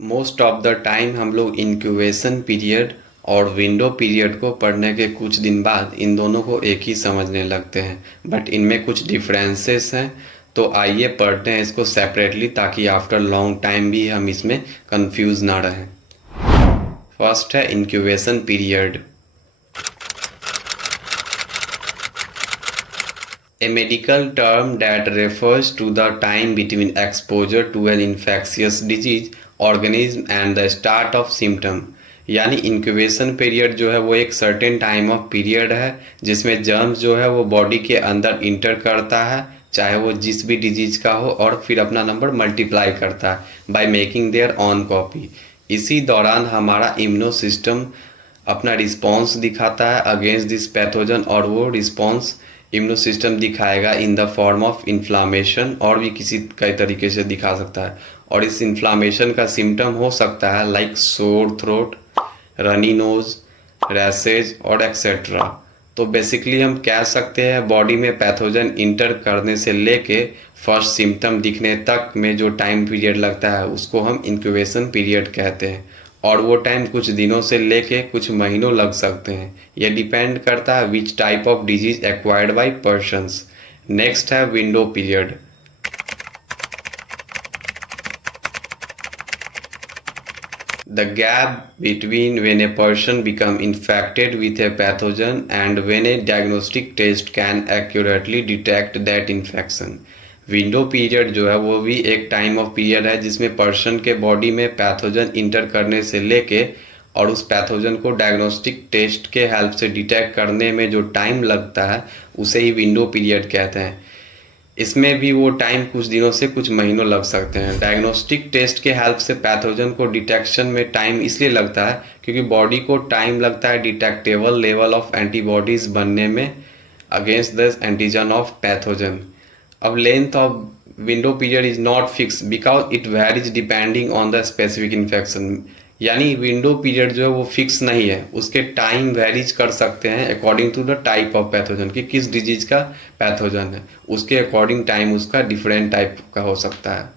Most of the time हम लोग incubation period और विंडो पीरियड को पढ़ने के कुछ दिन बाद इन दोनों को एक ही समझने लगते हैं, बट इनमें कुछ डिफरेंसेस हैं। तो आइए पढ़ते हैं इसको सेपरेटली, ताकि आफ्टर लॉन्ग टाइम भी हम इसमें कंफ्यूज ना रहें। फर्स्ट है incubation period. A medical term that refers to the time between exposure to an infectious disease organism and the start of symptom। यानी इंक्यूबेशन पीरियड जो है वो एक सर्टेन टाइम ऑफ पीरियड है जिसमें जर्म्स जो है वो बॉडी के अंदर इंटर करता है, चाहे वो जिस भी डिजीज का हो, और फिर अपना नंबर मल्टीप्लाई करता है by making their on copy. इसी दौरान हमारा इम्यूनो सिस्टम अपना रिस्पॉन्स दिखाता है अगेंस्ट दिस पैथोजन, और वो रिस्पॉन्स इम्यूनो सिस्टम दिखाएगा in the form of inflammation, और भी किसी कई तरीके से दिखा सकता है। और इस इन्फ्लामेशन का सिम्टम हो सकता है like sore throat, runny nose, rashes और एक्सेट्रा। तो बेसिकली हम कह सकते हैं बॉडी में पैथोजन इंटर करने से लेके फर्स्ट सिम्टम दिखने तक में जो टाइम पीरियड लगता है उसको हम इंक्यूबेशन पीरियड कहते हैं, और वो टाइम कुछ दिनों से लेके कुछ महीनों लग सकते हैं। यह डिपेंड करता है which type of disease acquired by persons. Next है window period. The gap between when a person become infected with a pathogen and when a diagnostic test can accurately detect that infection। Window period जो है वो भी एक time of period है जिसमें person के body में पैथोजन इंटर करने से लेके और उस पैथोजन को डायग्नोस्टिक टेस्ट के हेल्प से डिटेक्ट करने में जो टाइम लगता है उसे ही विंडो पीरियड कहते हैं। इसमें भी वो टाइम कुछ दिनों से कुछ महीनों लग सकते हैं। डायग्नोस्टिक टेस्ट के हेल्प से पैथोजन को डिटेक्शन में टाइम इसलिए लगता है क्योंकि बॉडी को टाइम लगता है डिटेक्टेबल लेवल ऑफ एंटीबॉडीज बनने में against the antigen of pathogen. अब length of window period is not fix because it varies depending on the specific infection. यानी विंडो पीरियड जो है वो फिक्स नहीं है, उसके टाइम वेरीज कर सकते हैं according to the type of pathogen, कि किस डिजीज का पैथोजन है उसके अकॉर्डिंग टाइम उसका डिफरेंट टाइप का हो सकता है।